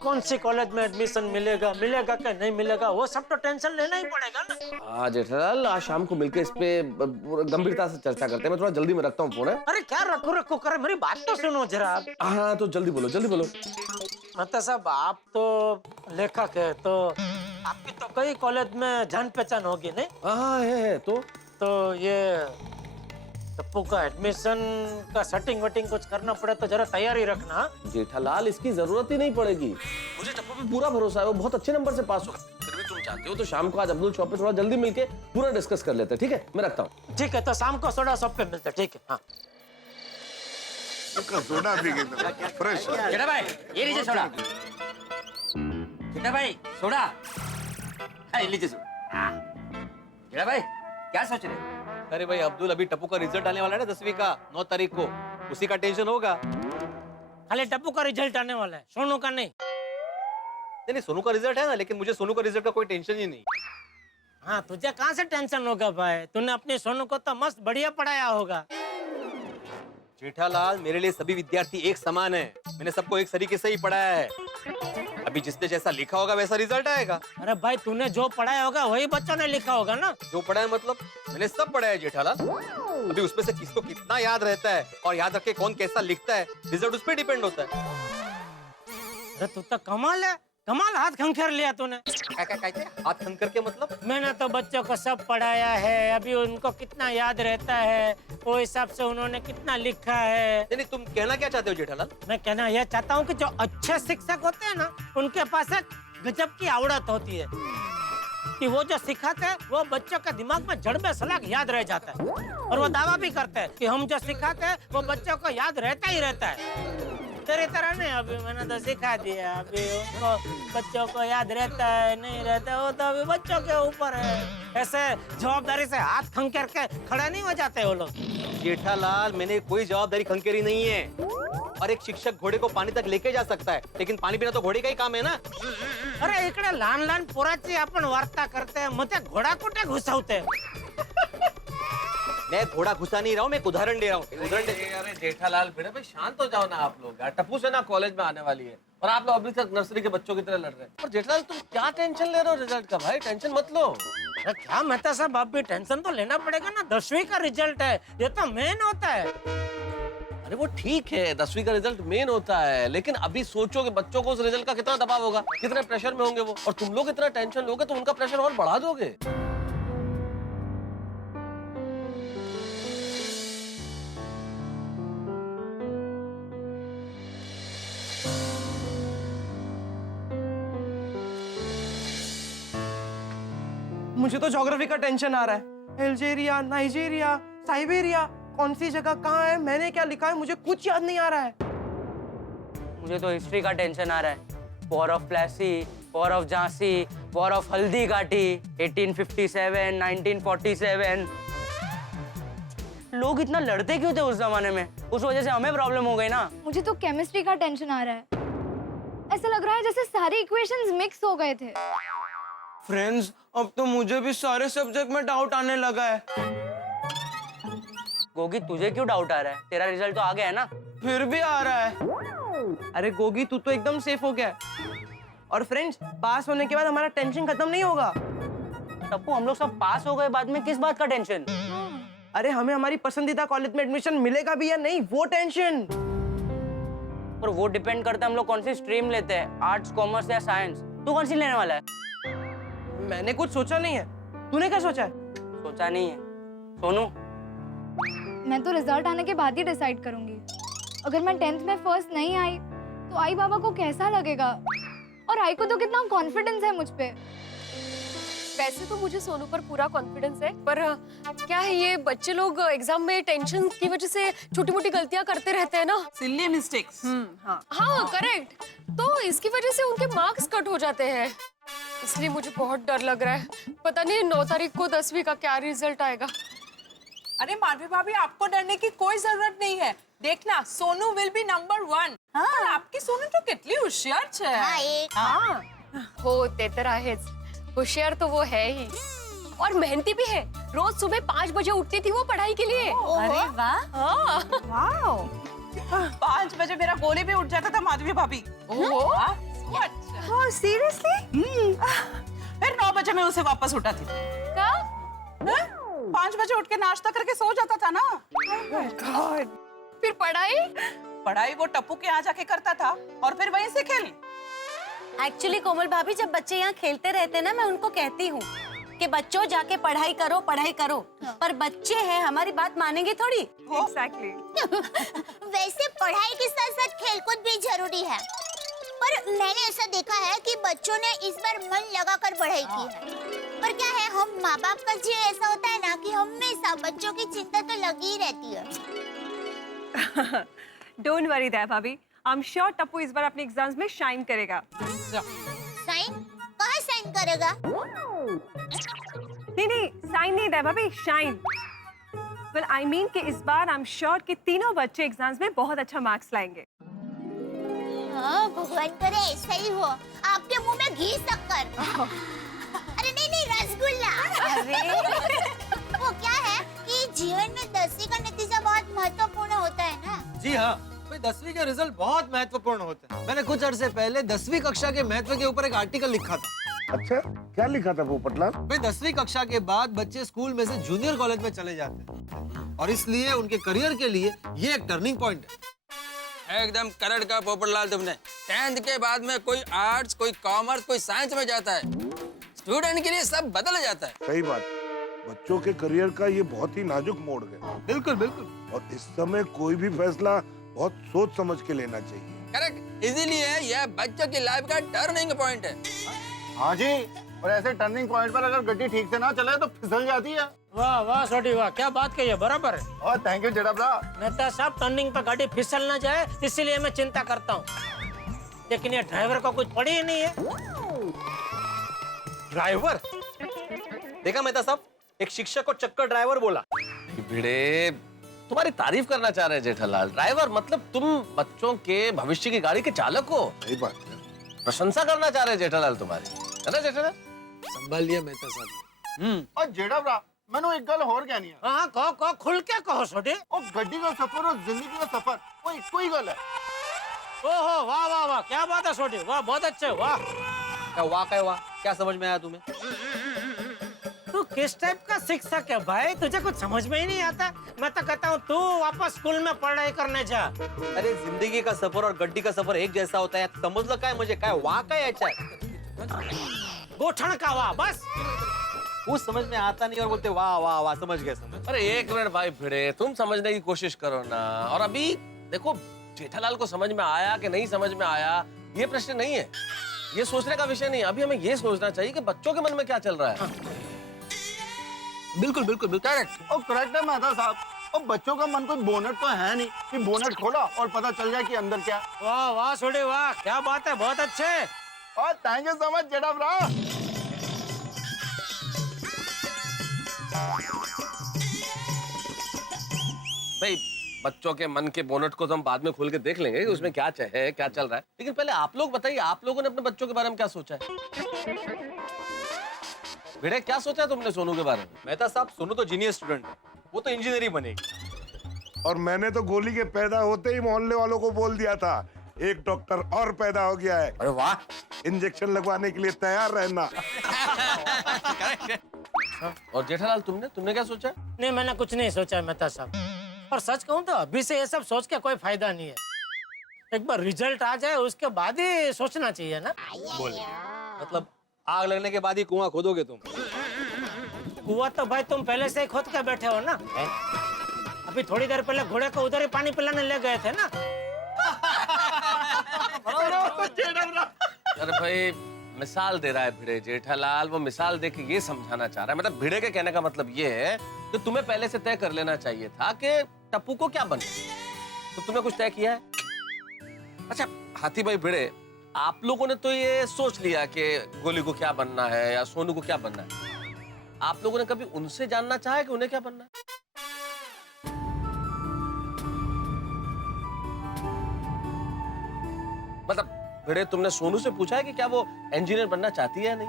कौन सी कॉलेज में एडमिशन मिलेगा कि नहीं मिलेगा, वो सब तो टेंशन लेना ही पड़ेगा ना। हाँ जेठालाल, आज शाम को मिलकर इस पे गंभीरता से चर्चा करते हैं। मैं थोड़ा जल्दी में रखता हूँ फोन। अरे क्या रखो करे, मेरी बात तो सुनो जरा। हाँ तो जल्दी बोलो जल्दी बोलो। मतलब साहब आप तो लेखक है, तो आपकी तो कई कॉलेज में जान पहचान होगी नहीं? हाँ है तो ये टप्पू का एडमिशन का सेटिंग वेटिंग कुछ करना पड़े तो जरा तैयारी रखना। जेठालाल, इसकी जरूरत ही नहीं पड़ेगी। मुझे टप्पू पे पूरा भरोसा है, वो बहुत अच्छे नंबर से पास हो। फिर भी तुम चाहते हो तो शाम को आज अब्दुल शॉप पे थोड़ा जल्दी मिलके पूरा डिस्कस कर लेते हैं। ठीक है, मैं रखता हूँ। ठीक है, तो शाम को सोडा शॉप पे मिलते हैं। ठीक है। हाँ सोडा भी फ्रेश। जेठा भाई ये लीजिए सोडा। जेठा भाई सोडा। हाँ ये लीजिए सोडा। जेठा भाई क्या सोच रहे हैं? अरे भाई अब्दुल, अभी टप्पू का रिजल्ट आने वाला है ना 10वीं का, 9 तारीख को। उसी का टेंशन होगा। खाली टप्पू का रिजल्ट आने वाला है, सोनू का नहीं। नहीं सोनू का रिजल्ट है ना, लेकिन मुझे सोनू का रिजल्ट का कोई टेंशन ही नहीं। हाँ तुझे कहाँ से टेंशन होगा भाई, तूने अपने सोनू को तो मस्त बढ़िया पढ़ाया होगा। जेठालाल, मेरे लिए सभी विद्यार्थी एक समान है। मैंने सबको एक तरीके से ही पढ़ाया है। अभी जिसने जैसा लिखा होगा वैसा रिजल्ट आएगा। अरे भाई तूने जो पढ़ाया होगा वही बच्चों ने लिखा होगा ना। जो पढ़ा है मतलब मैंने सब पढ़ा है जेठालाल। अभी उसमें से किसको कितना याद रहता है और याद रख के कौन कैसा लिखता है, रिजल्ट उस पर डिपेंड होता है। अरे तू तो कमाल है, कमाल हाथ खंखेर लिया तूने। हाथ खंकर के मतलब? मैंने तो बच्चों को सब पढ़ाया है, अभी उनको कितना याद रहता है वो हिसाब से उन्होंने कितना लिखा है। नहीं तुम कहना क्या चाहते हो जेठालाल? मैं कहना यह चाहता हूँ कि जो अच्छे शिक्षक होते हैं ना, उनके पास एक गजब की आवड़त होती है कि वो जो सिखाते हैं वो बच्चों के दिमाग में जड़ में सलाख याद रह जाता है। और वो दावा भी करते हैं कि हम जो सिखाते हैं वो बच्चों को याद रहता ही रहता है। तेरी तरह नहीं, अभी मैंने तो सिखा दिया, अभी उनको बच्चों को याद रहता है नहीं रहता है वो तो अभी बच्चों के ऊपर है। ऐसे जवाबदारी से हाथ खंखेर के खड़े नहीं हो जाते वो लोग। जेठालाल, मैंने कोई जवाबदारी खंकेरी नहीं है। और एक शिक्षक घोड़े को पानी तक लेके जा सकता है, लेकिन पानी पीना तो घोड़े का ही काम है ना। अरे इकडे लहान लहान पोराची आपण वार्ता करते, मग ते घोडा कुठे घुसवते? मैं घोड़ा घुसा नहीं रहा हूँ, मैं एक उदाहरण दे रहा हूँ। अरे जेठालाल बेटा भाई शांत हो जाओ ना आप लोग। यार टप्पू से ना कॉलेज में आने वाली है और आप लोग अभी तक नर्सरी के बच्चों की तरह लड़ रहे हैं। और जेठालाल तुम क्या टेंशन ले रहे हो रिजल्ट का? भाई टेंशन मत लो। अरे क्या मेहता साहब, आप भी टेंशन तो लेना पड़ेगा ना, 10वीं का रिजल्ट है, ये तो मेन होता है। अरे वो ठीक है, 10वीं का रिजल्ट मेन होता है, लेकिन अभी सोचो कि बच्चों को उस रिजल्ट का कितना दबाव होगा, कितने प्रेशर में होंगे वो, और तुम लोग इतना टेंशन लोगे तो उनका प्रेशर और बढ़ा दोगे। मुझे तो ज्योग्राफी का टेंशन आ रहा है। अल्जीरिया, नाइजीरिया, साइबेरिया, कौन सी जगह कहाँ है, मैंने क्या लिखा है, मुझे कुछ याद नहीं आ रहा है। मुझे तो हिस्ट्री का टेंशन आ रहा है। War of Plassey, war of Jhansi, war of Haldi Ghati, 1857, 1947। लोग इतना लड़ते क्यों थे उस जमाने में? उस वजह से हमें प्रॉब्लम हो गई ना। मुझे तो केमिस्ट्री का टेंशन आ रहा है। ऐसा लग रहा है जैसे सारे इक्वेशंस मिक्स हो गए थे। फ्रेंड्स, अब तो मुझे भी सारे सब्जेक्ट में डाउट आने लगा है। गोगी तुझे क्यों डाउट आ रहा है? तेरा रिजल्ट तो आ गया है ना। फिर भी आ रहा है। अरे गोगी, तू तो एकदम सेफ हो गया। और फ्रेंड्स, पास होने के बाद हमारा टेंशन खत्म नहीं होगा। टप्पू हम लोग सब पास हो गए, बाद में किस बात का टेंशन? अरे हमें हमारी पसंदीदा कॉलेज में एडमिशन मिलेगा भी या नहीं, वो टेंशन। और वो डिपेंड करता है हम लोग कौन सी स्ट्रीम लेते हैं, आर्ट्स, कॉमर्स या साइंस। तू कौन सी लेने वाला है? मैंने कुछ सोचा नहीं है, तूने क्या सोचा है? सोचा नहीं है। सोनू, मैं तो रिजल्ट आने के बाद ही डिसाइड करूंगी। अगर मैं 10th में फर्स्ट नहीं आई तो आई बाबा को कैसा लगेगा, और आई को तो कितना कॉन्फिडेंस है मुझ पे। वैसे तो मुझे सोनू पर पूरा कॉन्फिडेंस है, पर क्या है ये बच्चे लोग एग्जाम में टेंशन की वजह से छोटी मोटी गलतियां करते रहते हैं ना। Silly mistakes. हाँ करेक्ट, तो इसकी वजह से उनके मार्क्स कट हो जाते हैं। इसलिए मुझे बहुत डर लग रहा है, पता नहीं 9 तारीख को 10वीं का क्या रिजल्ट आएगा। अरे माधवी भाभी, आपको डरने की कोई जरूरत नहीं है। देखना, सोनू विल बी नंबर 1। हाँ, आपकी सोनू तो कितनी होशियार है। हाँ, होते तर आहेच, होशियार तो वो है ही और मेहनती भी है। रोज सुबह 5 बजे उठती थी वो पढ़ाई के लिए। अरे वाह, हाँ। वाह। 5 बजे मेरा गोली भी उठ जाता था माधवी भाभी। हाँ सीरियसली? फिर 9 बजे मैं उसे वापस उठाती थी। क्या? 5 बजे उठ के नाश्ता करके सो जाता था ना। गॉड। फिर पढ़ाई वो टप्पू के यहाँ जाके करता था और फिर वहीं से खेल। एक्चुअली कोमल भाभी, जब बच्चे यहाँ खेलते रहते ना, मैं उनको कहती हूँ कि बच्चों जाके पढ़ाई करो, पढ़ाई करो। पर बच्चे हैं, हमारी बात मानेंगे थोड़ी। एग्जैक्टली। वैसे पढ़ाई के साथ साथ खेलकूद भी जरूरी है, पर मैंने ऐसा देखा है कि बच्चों ने इस बार मन लगाकर पढ़ाई की है। पर क्या है, हम माँ बाप का जी ऐसा होता है ना कि हमेशा बच्चों की चिंता तो लगी ही रहती है। डोंट वरी दया भाभी, आई एम श्योर टप्पू इस बार अपने एग्जाम्स में शाइन करेगा। साइन? कहाँ साइन करेगा? नहीं, साइन नहीं दया भाभी, शाइन। वेल आई मीन कि इस बार आई एम श्योर कि तीनों बच्चे एग्जाम्स में बहुत अच्छा मार्क्स लाएंगे। हाँ, भगवान करे ऐसा ही हो। आपके मुंह में घी शक्कर। अरे नहीं, रसगुल्ला। वो क्या है कि जीवन में 10वीं का नतीजा बहुत महत्वपूर्ण होता है ना। जी हाँ भाई, 10वीं का रिजल्ट बहुत महत्वपूर्ण होता है। मैंने कुछ अरसे पहले 10वीं कक्षा के महत्व के ऊपर एक आर्टिकल लिखा था। अच्छा, क्या लिखा था वो पटला? भाई 10वीं कक्षा के बाद बच्चे स्कूल में से जूनियर कॉलेज में चले जाते हैं और इसलिए उनके करियर के लिए ये एक टर्निंग पॉइंट है। एकदम करेक्ट का पोपटलाल तुमने। 10th के बाद में कोई आर्ट्स, कोई कॉमर्स, कोई साइंस में जाता है, स्टूडेंट के लिए सब बदल जाता है। सही बात, बच्चों के करियर का ये बहुत ही नाजुक मोड़ है। बिल्कुल बिल्कुल। और इस समय कोई भी फैसला बहुत सोच समझ के लेना चाहिए। करेक्ट, इसीलिए यह बच्चों की लाइफ का टर्निंग पॉइंट है। हाँ जी, और ऐसे टर्निंग पॉइंट पर अगर गड्डी ठीक से ना चले तो फिसल जाती है। वाह वाह छोटी वाह, क्या बात कही है, बराबर है। और थैंक यू जेठा भरा। मेहता साहब, टर्निंग पर गाड़ी फिसल ना जाए इसीलिए मैं चिंता करता हूँ, लेकिन ये ड्राइवर को कुछ पड़ी ही नहीं है। ड्राइवर? देखा मेहता साहब, एक शिक्षक को चक्कर ड्राइवर बोला। भिड़े, तुम्हारी तारीफ करना चाह रहे हैं जेठालाल। ड्राइवर मतलब तुम बच्चों के भविष्य की गाड़ी के चालक हो। सही बात है। प्रशंसा करना चाह रहे हैं जेठालाल तुम्हारी, है ना जेठालाल? संभाल लिया मेहता साहब। और जेठा भरा, मैंने एक गल और कहनी है। हाँ कहो, खुल के कहो छोटे। और गड्डी का सफर और जिंदगी का सफर वो इक्को ही गल है। ओहो, वाह वाह वाह, क्या बात है छोटे, वाह बहुत अच्छे, वाह। क्या वाह, क्या समझ में आया तुम्हें? तू किस टाइप का शिक्षक है भाई, तुझे कुछ समझ में ही नहीं आता। मैं तो कहता हूँ तू वापस स्कूल में पढ़ाई करने जा। अरे जिंदगी का सफर और गड्डी का सफर एक जैसा होता है, समजलं काय म्हणजे काय, वाह काय याच्यात? गोठण का वाह, बस। कुछ समझ में आता नहीं और बोलते वाह वाह वाह, समझ गए समझ। अरे एक मिनट भाई भिड़े, तुम समझने की कोशिश करो ना। और अभी देखो, जेठालाल को समझ में आया कि नहीं समझ में आया ये प्रश्न नहीं है, ये सोचने का विषय नहीं। अभी हमें ये सोचना चाहिए कि बच्चों के मन में क्या चल रहा है। बिल्कुल बिल्कुल बिल्कुल करेक्ट। और करेक्ट है मेहता साहब। और बच्चों का मन कोई बोनट तो है नहीं कि बोनट खोला और पता चल जाए कि अंदर क्या। वाह वाह छोटे वाह, क्या बात है, बहुत अच्छे। और थैंक यू सो मच जेठा भरा। भाई बच्चों के मन के बोनट को तो हम बाद में खोल के देख लेंगे कि उसमें क्या है, क्या चल रहा है। लेकिन पहले आप लोग बताइए, आप लोगों ने अपने बच्चों के बारे में क्या सोचा है? भिड़े, क्या सोचा है तुमने सोनू के बारे में? मेहता साहब, सोनू तो जीनियस स्टूडेंट है, वो तो इंजीनियरिंग बनेगी। और मैंने तो गोली के पैदा होते ही मोहल्ले वालों को बोल दिया था, एक डॉक्टर और पैदा हो गया है। अरे वाह, इंजेक्शन लगवाने के लिए तैयार रहना। और जेठालाल तुमने क्या सोचा? नहीं, मैंने कुछ नहीं सोचा मेहता साहब। और सच कहूँ तो अभी से ये सब सोच के कोई फायदा नहीं है। एक बार रिजल्ट आ जाए उसके बाद ही सोचना चाहिए ना। बोलिए, मतलब आग लगने के बाद ही कुआं खोदोगे तुम? कुआं तो भाई तुम पहले से ही खोद के बैठे हो ना। अभी थोड़ी देर पहले घोड़े को उधर ही पानी पिलाने ले गए थे ना। अरे भाई मिसाल दे रहा है भिड़े जेठालाल। वो मिसाल दे के ये समझाना चाह रहा है, मतलब भिड़े के कहने का मतलब ये है कि तुम्हें पहले से तय कर लेना चाहिए था कि टप्पू को क्या बनना, तो तुमने कुछ तय किया है। अच्छा हाथी भाई भिड़े, आप लोगों ने तो ये सोच लिया कि गोली को क्या बनना है या सोनू को क्या बनना है। आप लोगों ने कभी उनसे जानना चाहा कि उन्हें क्या बनना है? मतलब भिड़े, तुमने सोनू से पूछा है कि क्या वो इंजीनियर बनना चाहती है या नहीं?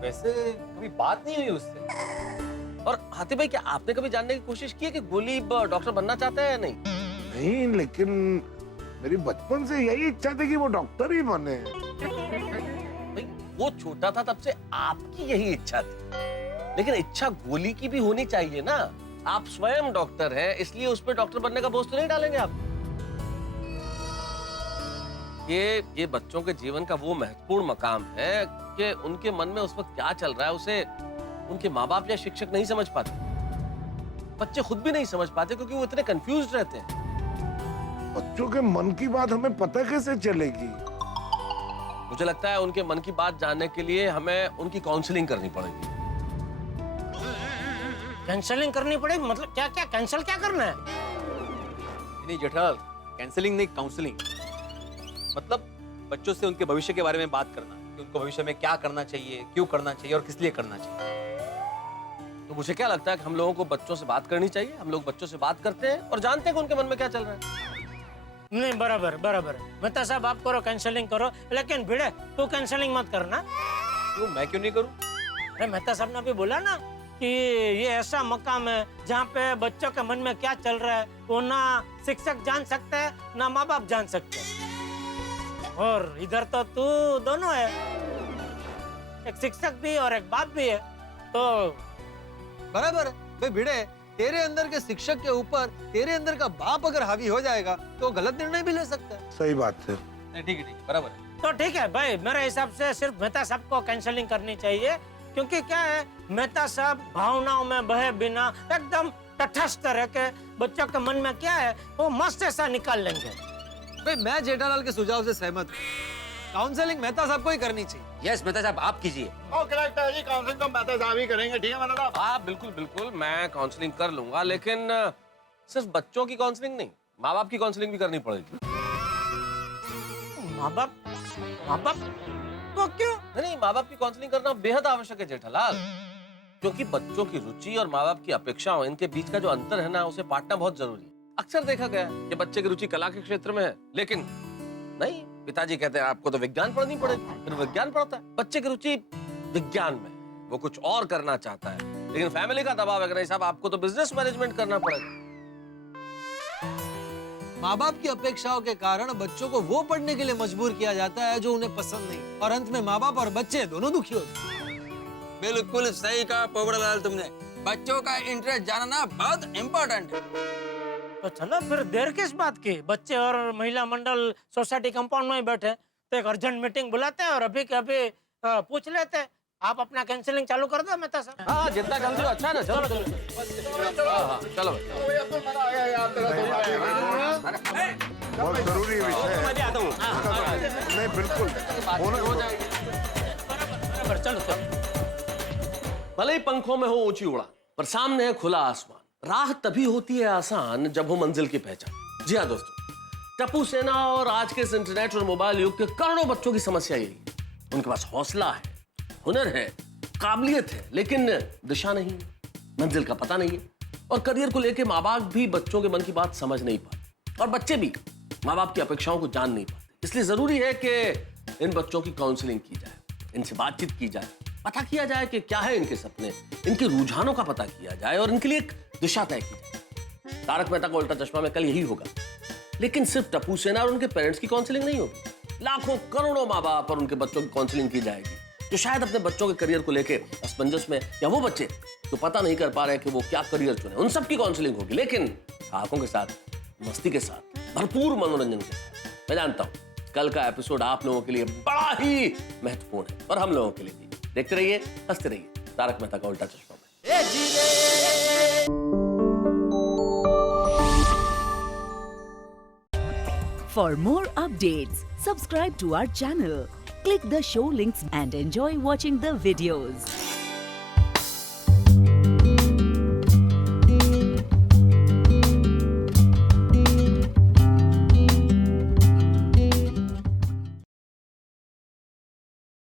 वैसे कभी बात नहीं हुई उससे। और हाथी भाई, क्या आपने कभी जानने की कोशिश की है कि गोली डॉक्टर बनना चाहता है या नहीं? नहीं, लेकिन मेरी बचपन से यही इच्छा थी कि वो डॉक्टर ही बने। भाई वो छोटा था तब से आपकी यही इच्छा थी, लेकिन इच्छा गोली की भी होनी चाहिए ना। आप स्वयं डॉक्टर हैं, इसलिए उस पर डॉक्टर बनने का बोझ तो नहीं डालेंगे आप। ये बच्चों के जीवन का वो महत्वपूर्ण मकाम है कि उनके मन में उस वक्त क्या चल रहा है उसे उनके माँ बाप या शिक्षक नहीं समझ पाते। बच्चे खुद भी नहीं समझ पाते क्योंकि वो इतने कंफ्यूज रहते हैं। बच्चों के मन की बात हमें पता कैसे चलेगी? मुझे लगता है उनके मन की बात जानने के लिए हमें उनकी काउंसलिंग करनी पड़ेगी। कैंसलिंग करनी पड़ेगी? मतलब क्या क्या कैंसिल क्या करना है? नहीं जेठालाल, कैंसलिंग नहीं, काउंसलिंग। मतलब बच्चों से उनके भविष्य के बारे में बात करना कि उनको भविष्य में क्या करना चाहिए, क्यों करना चाहिए और किस लिए करना चाहिए। तो मुझे क्या लगता है कि हम लोगों को बच्चों से बात करनी चाहिए। हम लोग बच्चों से बात करते हैं और जानते हैं कि उनके मन में क्या चल रहा है। नहीं, बराबर बराबर। मेहता साहब आप करो, कैंसलिंग करो, लेकिन भिड़े तू कैंसलिंग मत करना। क्यों, मैं क्यों नहीं करूं? अरे मेहता साहब ने अभी बोला ना कि ये ऐसा मकाम है जहाँ पे बच्चों के मन में क्या चल रहा है वो ना शिक्षक जान सकते हैं ना माँ बाप जान सकते हैं। और इधर तो तू दोनों है, एक शिक्षक भी और एक बाप भी है। तो बराबर है भाई भिड़े, तेरे अंदर के शिक्षक के ऊपर तेरे अंदर का बाप अगर हावी हो जाएगा तो गलत निर्णय भी ले सकता है। सही बात है। ठीक है, बराबर है। तो ठीक है भाई, मेरे हिसाब से सिर्फ मेहता साहब को कैंसलिंग करनी चाहिए, क्योंकि क्या है, मेहता साहब भावनाओं में बहे बिना एकदम तटस्थ रह के बच्चों के मन में क्या है वो मस्त ऐसा निकाल लेंगे। भाई मैं जेठालाल के सुझाव से सहमत हूँ, काउंसलिंग मेहता साहब को ही करनी चाहिए। यस मेहता साहब, आप कीजिए। ओके, लगता है जी काउंसलिंग तो मेहता साहब ही करेंगे। ठीक है मेहता साहब? हाँ बिल्कुल बिल्कुल, मैं काउंसलिंग कर लूंगा, लेकिन सिर्फ बच्चों की काउंसलिंग नहीं, माँ बाप की काउंसलिंग भी करनी पड़ेगी। माँ बाप तो क्यों? नहीं, माँ बाप की काउंसलिंग करना बेहद आवश्यक है जेठालाल, क्योंकि बच्चों की रुचि और माँ बाप की अपेक्षाओं, इनके बीच का जो अंतर है ना, उसे पाटना बहुत जरूरी है। अक्सर देखा गया है कि बच्चे की रुचि कला के क्षेत्र में है, लेकिन नहीं, पिताजी कहते हैं आपको तो विज्ञान पढ़नी पड़ेगी, फिर विज्ञान पढ़ता है। बच्चे की रुचि विज्ञान में, वो कुछ और करना चाहता है, लेकिन फैमिली का दबाव है कि नहीं साहब आपको तो बिजनेस मैनेजमेंट करना पड़ेगा। माँ बाप की अपेक्षाओं के कारण बच्चों को वो पढ़ने के लिए मजबूर किया जाता है जो उन्हें पसंद नहीं, और अंत में माँ बाप और बच्चे दोनों दुखी होते हैं। बिल्कुल सही कहा पोपड़लाल तुमने, बच्चों का इंटरेस्ट जानना बहुत इम्पोर्टेंट है। तो चलो फिर देर किस बात की, बच्चे और महिला मंडल सोसाइटी कंपाउंड में ही बैठे, तो एक अर्जेंट मीटिंग बुलाते हैं और अभी के अभी पूछ लेते हैं। आप अपना कैंसिलिंग चालू कर दो मेहता साहब। हाँ, जितना जल्दी अच्छा है ना। चलो चलो हाँ, चलो बहुत जरूरी विषय है। मैं भी आता हूँ। नहीं बिल्कुल हो जाएगी। चलो भले ही पंखों में हो ऊंची उड़ान, पर सामने है खुला आसमान। राह तभी होती है आसान जब हो मंजिल की पहचान। जी हाँ दोस्तों, टप्पू सेना और आज के इस इंटरनेट और मोबाइल युग के करोड़ों बच्चों की समस्या यही है। उनके पास हौसला है, हुनर है, काबिलियत है, लेकिन दिशा नहीं है, मंजिल का पता नहीं है, और करियर को लेकर माँ बाप भी बच्चों के मन की बात समझ नहीं पाते, और बच्चे भी माँ बाप की अपेक्षाओं को जान नहीं पाते। इसलिए जरूरी है कि इन बच्चों की काउंसलिंग की जाए, इनसे बातचीत की जाए, पता किया जाए कि क्या है इनके सपने, इनके रुझानों का पता किया जाए और इनके लिए एक दिशा तय की जाए। तारक मेहता का उल्टा चश्मा में कल यही होगा, लेकिन सिर्फ टप्पू सेना और उनके पेरेंट्स की काउंसलिंग नहीं होगी, लाखों करोड़ों माँ बाप और उनके बच्चों की काउंसलिंग की जाएगी, जो शायद अपने बच्चों के करियर को लेकर असमंजस में, या वो बच्चे जो पता नहीं कर पा रहे कि वो क्या करियर चुने, उन सब की काउंसलिंग होगी, लेकिन आंखों के साथ, मस्ती के साथ, भरपूर मनोरंजन के साथ। मैं जानता हूं कल का एपिसोड आप लोगों के लिए बड़ा ही महत्वपूर्ण है, और हम लोगों के लिए भी। देखते रहिए, हंसते रहिए तारक मेहता का उल्टा चश्मा में। For more updates, subscribe to our channel, Click the show links and enjoy watching the videos.